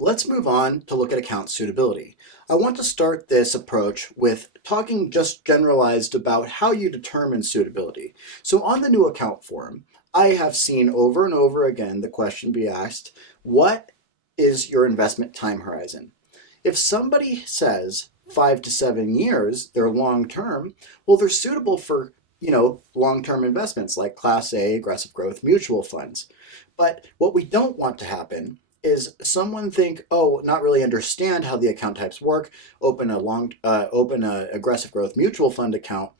Let's move on to look at account suitability. I want to start this approach with talking just generalized about how you determine suitability. So on the new account form, I have seen over and over again the question be asked, what is your investment time horizon? If somebody says 5 to 7 years, they're long term, well, they're suitable for long-term investments like Class A aggressive growth mutual funds. But what we don't want to happen is someone think, oh, not really understand how the account types work, open a aggressive growth mutual fund account,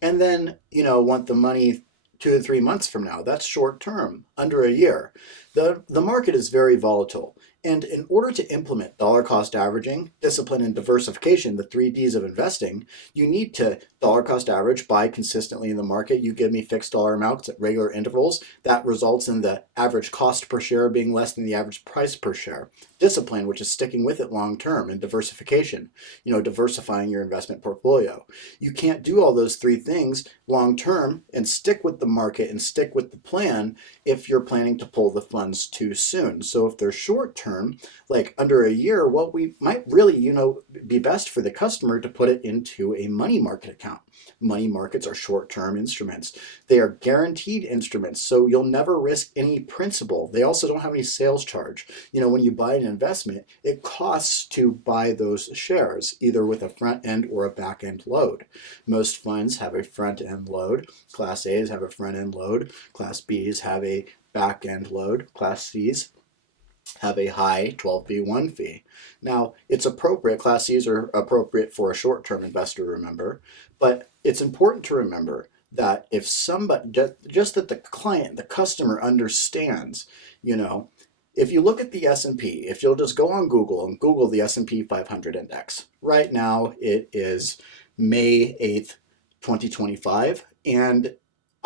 and then want the money 2 to 3 months from now. That's short term, under a year. The market is very volatile. And in order to implement dollar cost averaging, discipline, and diversification, the 3 Ds of investing, you need to dollar cost average, buy consistently in the market. You give me fixed dollar amounts at regular intervals. That results in the average cost per share being less than the average price per share. Discipline, which is sticking with it long term, and diversification, diversifying your investment portfolio. You can't do all those 3 things long term and stick with the market and stick with the plan if you're planning to pull the funds too soon. So if they're short term, like under a year, well, we might really, be best for the customer to put it into a money market account. Money markets are short-term instruments. They are guaranteed instruments, so you'll never risk any principal. They also don't have any sales charge. When you buy an investment, it costs to buy those shares, either with a front end or a back end load. Most funds have a front end load. Class A's have a front end load. Class B's have a back end load. Class C's have a high 12b1 fee. Now, it's appropriate, Class Cs are appropriate for a short-term investor, remember, but it's important to remember that if somebody, just that the client, the customer understands, if you look at the S&P, if you'll just go on Google and Google the S&P 500 index, right now it is May 8th, 2025, and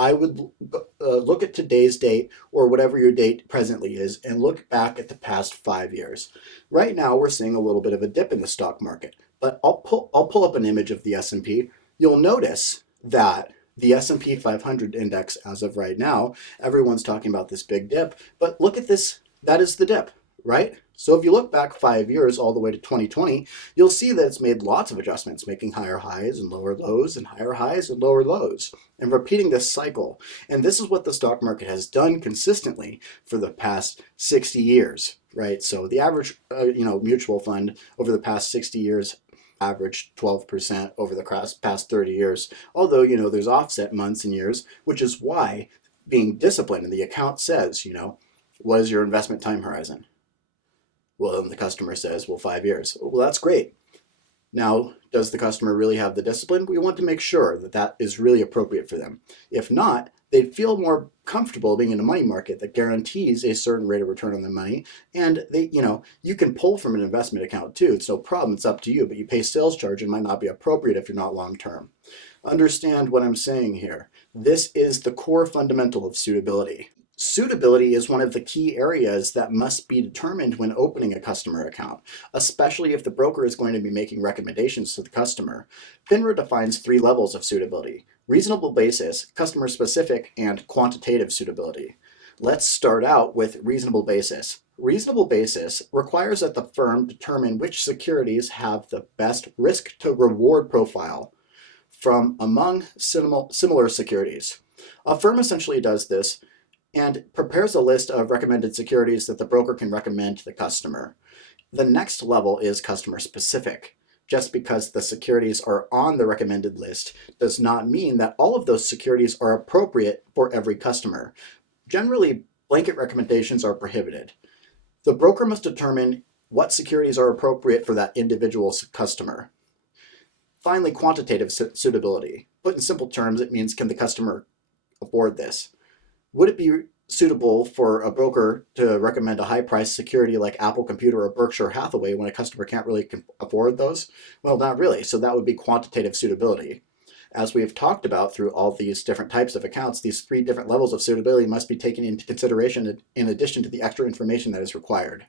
I would look at today's date or whatever your date presently is and look back at the past 5 years. Right now, we're seeing a little bit of a dip in the stock market, but I'll pull up an image of the S&P. You'll notice that the S&P 500 index, as of right now, everyone's talking about this big dip, but look at this. That is the dip, right? So if you look back 5 years all the way to 2020, you'll see that it's made lots of adjustments, making higher highs and lower lows and higher highs and lower lows, and repeating this cycle. And this is what the stock market has done consistently for the past 60 years, right? So the average, mutual fund over the past 60 years averaged 12% over the past 30 years. Although, there's offset months and years, which is why being disciplined, and the account says, what is your investment time horizon? Well, then the customer says, well, 5 years. Well, that's great. Now, does the customer really have the discipline? We want to make sure that that is really appropriate for them. If not, they'd feel more comfortable being in a money market that guarantees a certain rate of return on the money. And you can pull from an investment account too. It's no problem. It's up to you, but you pay sales charge and might not be appropriate if you're not long term. Understand what I'm saying here. This is the core fundamental of suitability. Suitability is one of the key areas that must be determined when opening a customer account, especially if the broker is going to be making recommendations to the customer. FINRA defines 3 levels of suitability: reasonable basis, customer specific, and quantitative suitability. Let's start out with reasonable basis. Reasonable basis requires that the firm determine which securities have the best risk to reward profile from among similar securities. A firm essentially does this and prepares a list of recommended securities that the broker can recommend to the customer. The next level is customer specific. Just because the securities are on the recommended list does not mean that all of those securities are appropriate for every customer. Generally, blanket recommendations are prohibited. The broker must determine what securities are appropriate for that individual customer. Finally, quantitative suitability. Put in simple terms, it means, can the customer afford this? Would it be suitable for a broker to recommend a high-priced security like Apple Computer or Berkshire Hathaway when a customer can't really afford those? Well, not really. So that would be quantitative suitability. As we have talked about through all these different types of accounts, these 3 different levels of suitability must be taken into consideration in addition to the extra information that is required.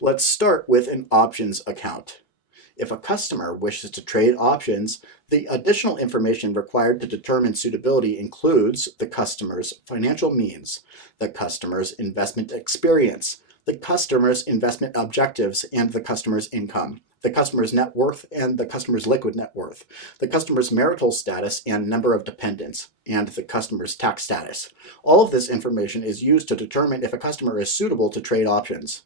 Let's start with an options account. If a customer wishes to trade options, the additional information required to determine suitability includes the customer's financial means, the customer's investment experience, the customer's investment objectives and the customer's income, the customer's net worth and the customer's liquid net worth, the customer's marital status and number of dependents, and the customer's tax status. All of this information is used to determine if a customer is suitable to trade options.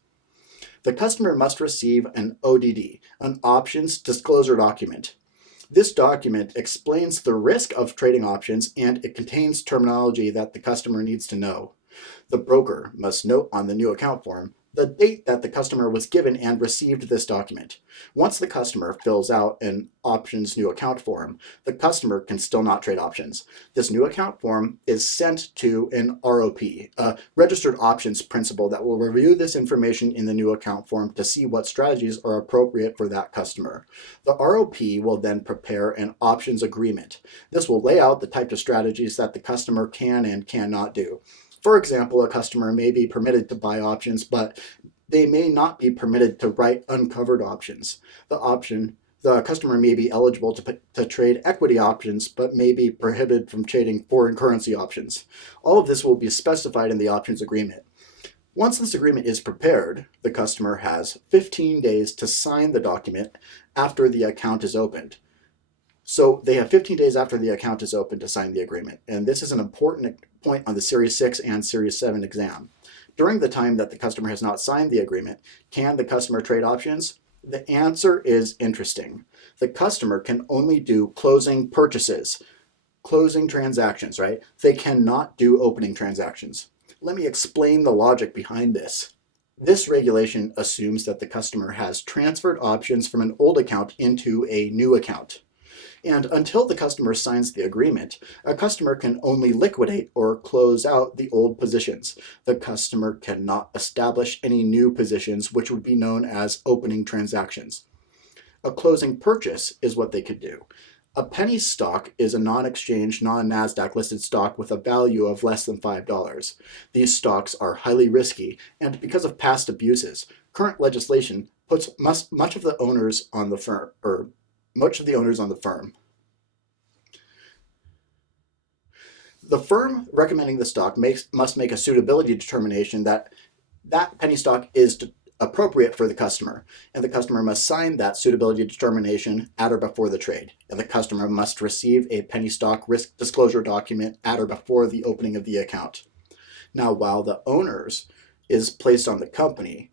The customer must receive an ODD, an options disclosure document. This document explains the risk of trading options, and it contains terminology that the customer needs to know. The broker must note on the new account form the date that the customer was given and received this document. Once the customer fills out an options new account form, the customer can still not trade options. This new account form is sent to an ROP, a registered options principal, that will review this information in the new account form to see what strategies are appropriate for that customer. The ROP will then prepare an options agreement. This will lay out the type of strategies that the customer can and cannot do. For example, a customer may be permitted to buy options, but they may not be permitted to write uncovered options. The customer may be eligible to trade equity options, but may be prohibited from trading foreign currency options. All of this will be specified in the options agreement. Once this agreement is prepared, the customer has 15 days to sign the document after the account is opened. So they have 15 days after the account is open to sign the agreement. And this is an important point on the Series 6 and Series 7 exam. During the time that the customer has not signed the agreement, can the customer trade options? The answer is interesting. The customer can only do closing purchases, closing transactions, right? They cannot do opening transactions. Let me explain the logic behind this. This regulation assumes that the customer has transferred options from an old account into a new account. And until the customer signs the agreement, a customer can only liquidate or close out the old positions. The customer cannot establish any new positions, which would be known as opening transactions. A closing purchase is what they could do. A penny stock is a non-exchange, non-NASDAQ listed stock with a value of less than $5. These stocks are highly risky, and because of past abuses, current legislation puts much of the owners on the firm, The firm recommending the stock must make a suitability determination that penny stock is appropriate for the customer, and the customer must sign that suitability determination at or before the trade, and the customer must receive a penny stock risk disclosure document at or before the opening of the account. Now, while the owners is placed on the company,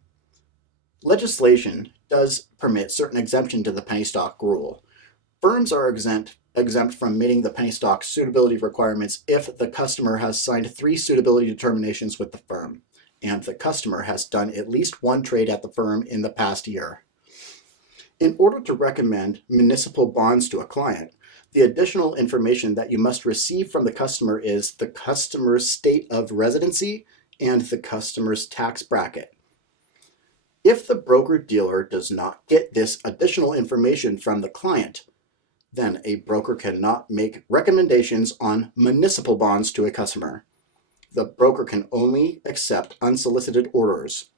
legislation does permit certain exemption to the penny stock rule. Firms are exempt from meeting the penny stock suitability requirements if the customer has signed 3 suitability determinations with the firm, and the customer has done at least 1 trade at the firm in the past year. In order to recommend municipal bonds to a client, the additional information that you must receive from the customer is the customer's state of residency and the customer's tax bracket. If the broker-dealer does not get this additional information from the client, then a broker cannot make recommendations on municipal bonds to a customer. The broker can only accept unsolicited orders.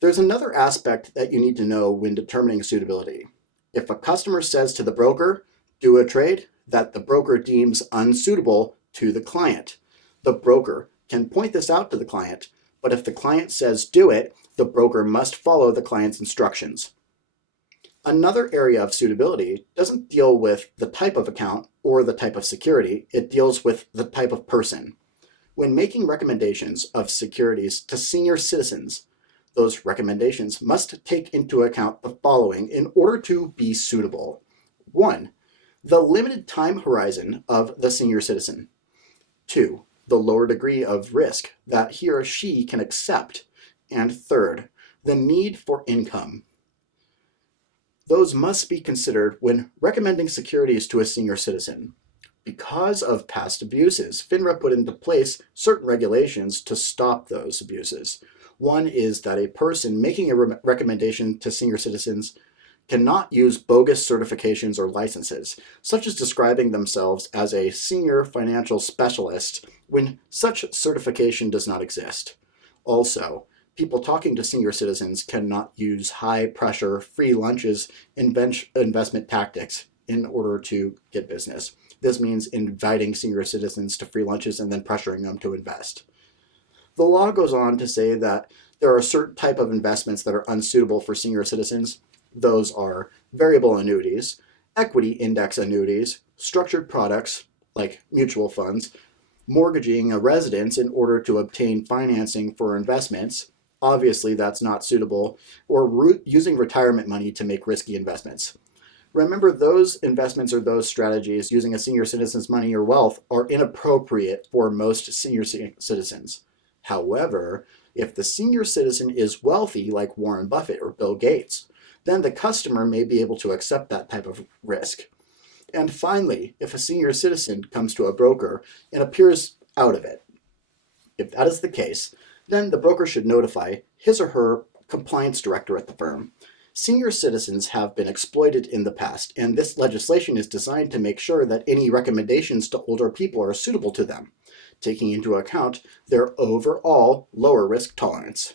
There's another aspect that you need to know when determining suitability. If a customer says to the broker, do a trade that the broker deems unsuitable to the client, the broker can point this out to the client, but if the client says do it, the broker must follow the client's instructions. Another area of suitability doesn't deal with the type of account or the type of security, it deals with the type of person. When making recommendations of securities to senior citizens, those recommendations must take into account the following in order to be suitable. 1. The limited time horizon of the senior citizen. 2. The lower degree of risk that he or she can accept. And 3rd, the need for income. Those must be considered when recommending securities to a senior citizen. Because of past abuses, FINRA put into place certain regulations to stop those abuses. One is that a person making a recommendation to senior citizens cannot use bogus certifications or licenses, such as describing themselves as a senior financial specialist when such certification does not exist. Also, people talking to senior citizens cannot use high-pressure, free lunches, investment tactics in order to get business. This means inviting senior citizens to free lunches and then pressuring them to invest. The law goes on to say that there are a certain type of investments that are unsuitable for senior citizens. Those are variable annuities, equity index annuities, structured products like mutual funds, mortgaging a residence in order to obtain financing for investments. Obviously, that's not suitable, or using retirement money to make risky investments. Remember, those investments or those strategies using a senior citizen's money or wealth are inappropriate for most senior citizens. However, if the senior citizen is wealthy, like Warren Buffett or Bill Gates, then the customer may be able to accept that type of risk. And finally, if a senior citizen comes to a broker and appears out of it, if that is the case, then the broker should notify his or her compliance director at the firm. Senior citizens have been exploited in the past, and this legislation is designed to make sure that any recommendations to older people are suitable to them, taking into account their overall lower risk tolerance.